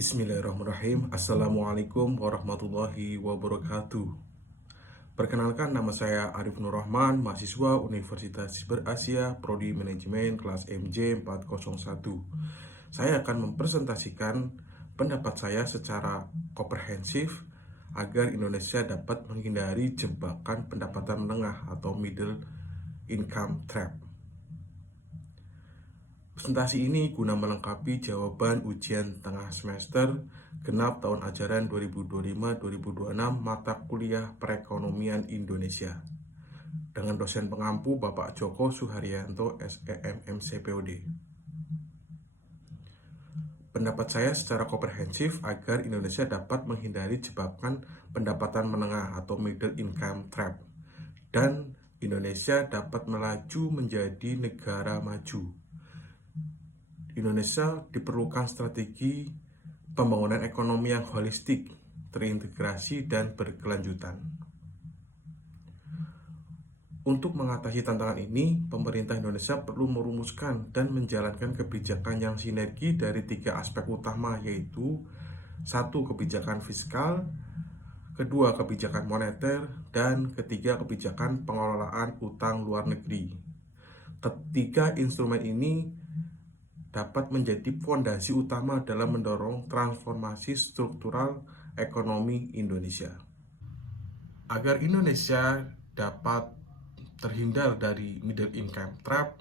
Bismillahirrahmanirrahim. Assalamualaikum warahmatullahi wabarakatuh. Perkenalkan, nama saya Arif Nur Rahman, mahasiswa Universitas Cyber Asia, Prodi Manajemen kelas MJ 401. Saya akan mempresentasikan pendapat saya secara komprehensif agar Indonesia dapat menghindari jebakan pendapatan menengah atau middle income trap. Presentasi ini guna melengkapi jawaban ujian tengah semester genap tahun ajaran 2025-2026 mata kuliah Perekonomian Indonesia dengan dosen pengampu Bapak Joko Suharyanto SEM MCPOD. Pendapat saya secara komprehensif agar Indonesia dapat menghindari jebakan pendapatan menengah atau middle income trap dan Indonesia dapat melaju menjadi negara maju. Indonesia diperlukan strategi pembangunan ekonomi yang holistik, terintegrasi, dan berkelanjutan. Untuk mengatasi tantangan ini, pemerintah Indonesia perlu merumuskan dan menjalankan kebijakan yang sinergi dari 3 aspek utama, yaitu 1. Kebijakan fiskal, 2. Kebijakan moneter, dan 3. Kebijakan pengelolaan utang luar negeri. Ketiga instrumen ini dapat menjadi fondasi utama dalam mendorong transformasi struktural ekonomi Indonesia. Agar Indonesia dapat terhindar dari middle income trap,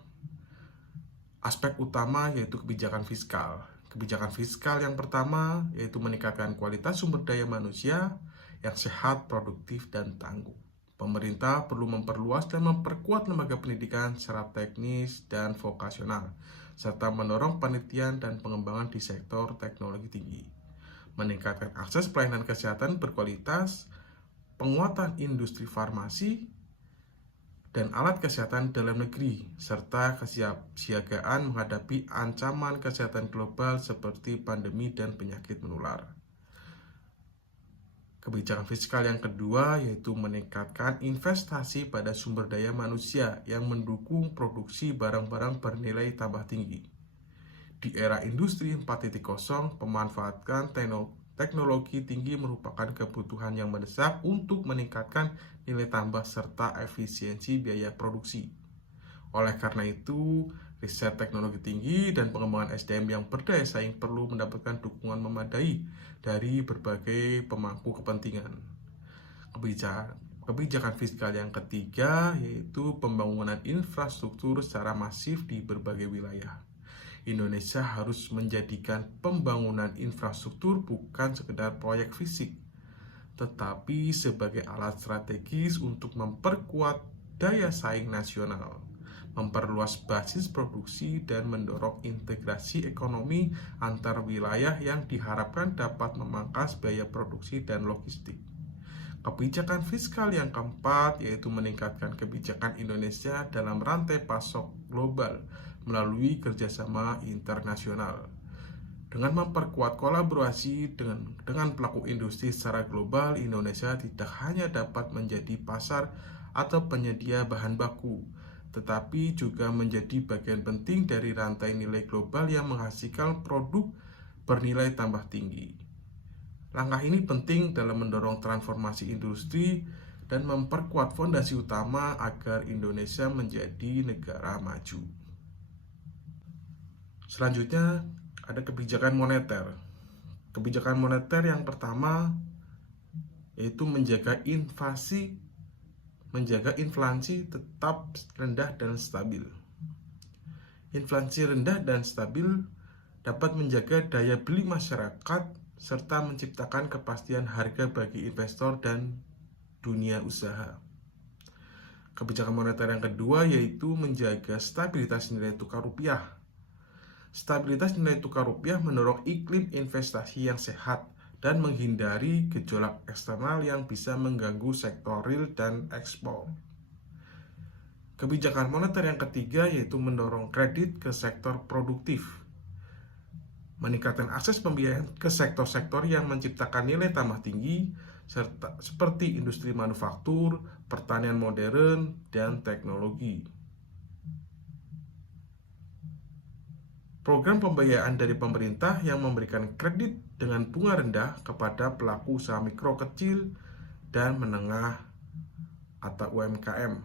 aspek utama yaitu kebijakan fiskal. Kebijakan fiskal yang pertama yaitu meningkatkan kualitas sumber daya manusia yang sehat, produktif, dan tangguh. Pemerintah perlu memperluas dan memperkuat lembaga pendidikan secara teknis dan vokasional, serta mendorong penelitian dan pengembangan di sektor teknologi tinggi. Meningkatkan akses pelayanan kesehatan berkualitas, penguatan industri farmasi, dan alat kesehatan dalam negeri, serta kesiapsiagaan menghadapi ancaman kesehatan global seperti pandemi dan penyakit menular. Kebijakan fiskal yang kedua yaitu meningkatkan investasi pada sumber daya manusia yang mendukung produksi barang-barang bernilai tambah tinggi. Di era industri 4.0, pemanfaatan teknologi tinggi merupakan kebutuhan yang mendesak untuk meningkatkan nilai tambah serta efisiensi biaya produksi. Oleh karena itu, riset teknologi tinggi dan pengembangan SDM yang berdaya saing perlu mendapatkan dukungan memadai dari berbagai pemangku kepentingan. Kebijakan fiskal yang ketiga yaitu pembangunan infrastruktur secara masif di berbagai wilayah. Indonesia harus menjadikan pembangunan infrastruktur bukan sekedar proyek fisik, tetapi sebagai alat strategis untuk memperkuat daya saing nasional, memperluas basis produksi, dan mendorong integrasi ekonomi antar wilayah yang diharapkan dapat memangkas biaya produksi dan logistik. Kebijakan fiskal yang keempat yaitu meningkatkan kebijakan Indonesia dalam rantai pasok global melalui kerjasama internasional. Dengan memperkuat kolaborasi dengan pelaku industri secara global, Indonesia tidak hanya dapat menjadi pasar atau penyedia bahan baku, tetapi juga menjadi bagian penting dari rantai nilai global yang menghasilkan produk bernilai tambah tinggi. Langkah ini penting dalam mendorong transformasi industri dan memperkuat fondasi utama agar Indonesia menjadi negara maju. Selanjutnya, ada kebijakan moneter. Kebijakan moneter yang pertama yaitu menjaga inflasi tetap rendah dan stabil. Inflasi rendah dan stabil dapat menjaga daya beli masyarakat serta menciptakan kepastian harga bagi investor dan dunia usaha. Kebijakan moneter yang kedua yaitu menjaga stabilitas nilai tukar rupiah. Stabilitas nilai tukar rupiah mendorong iklim investasi yang sehat dan menghindari gejolak eksternal yang bisa mengganggu sektor real dan ekspor. Kebijakan moneter yang ketiga yaitu mendorong kredit ke sektor produktif. Meningkatkan akses pembiayaan ke sektor-sektor yang menciptakan nilai tambah tinggi serta seperti industri manufaktur, pertanian modern, dan teknologi. Program pembiayaan dari pemerintah yang memberikan kredit dengan bunga rendah kepada pelaku usaha mikro, kecil, dan menengah atau UMKM.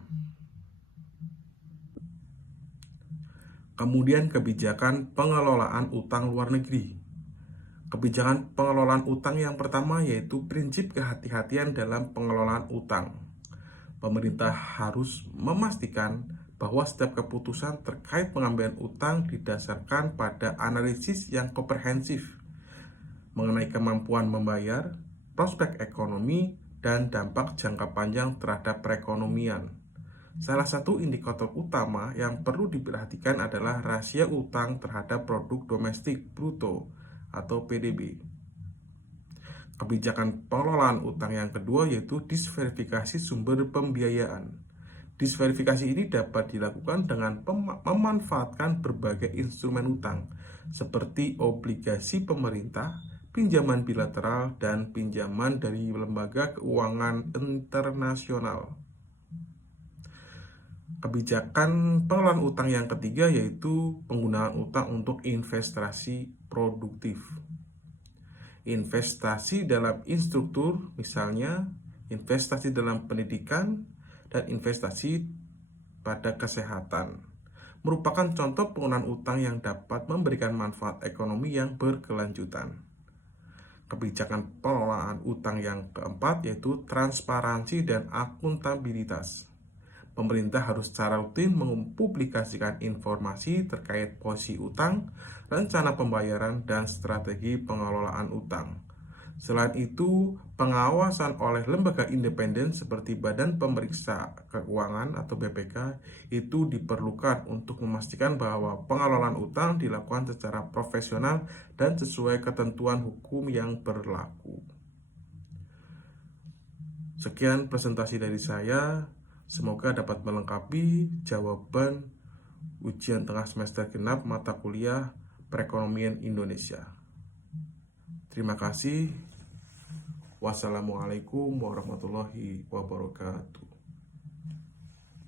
Kemudian kebijakan pengelolaan utang luar negeri. Kebijakan pengelolaan utang yang pertama yaitu prinsip kehati-hatian dalam pengelolaan utang. Pemerintah harus memastikan bahwa setiap keputusan terkait pengambilan utang didasarkan pada analisis yang komprehensif mengenai kemampuan membayar, prospek ekonomi, dan dampak jangka panjang terhadap perekonomian. Salah satu indikator utama yang perlu diperhatikan adalah rasio utang terhadap produk domestik bruto atau PDB. Kebijakan pengelolaan utang yang kedua yaitu disverifikasi sumber pembiayaan. Disverifikasi ini dapat dilakukan dengan memanfaatkan berbagai instrumen utang seperti obligasi pemerintah, pinjaman bilateral, dan pinjaman dari lembaga keuangan internasional. Kebijakan pengelolaan utang yang ketiga yaitu penggunaan utang untuk investasi produktif. Investasi dalam infrastruktur, misalnya investasi dalam pendidikan dan investasi pada kesehatan, merupakan contoh penggunaan utang yang dapat memberikan manfaat ekonomi yang berkelanjutan. Kebijakan pengelolaan utang yang keempat yaitu transparansi dan akuntabilitas. Pemerintah harus secara rutin mempublikasikan informasi terkait posisi utang, rencana pembayaran, dan strategi pengelolaan utang. Selain itu, pengawasan oleh lembaga independen seperti Badan Pemeriksa Keuangan atau BPK itu diperlukan untuk memastikan bahwa pengelolaan utang dilakukan secara profesional dan sesuai ketentuan hukum yang berlaku. Sekian presentasi dari saya. Semoga dapat melengkapi jawaban ujian tengah semester genap mata kuliah Perekonomian Indonesia. Terima kasih. Wassalamualaikum warahmatullahi wabarakatuh.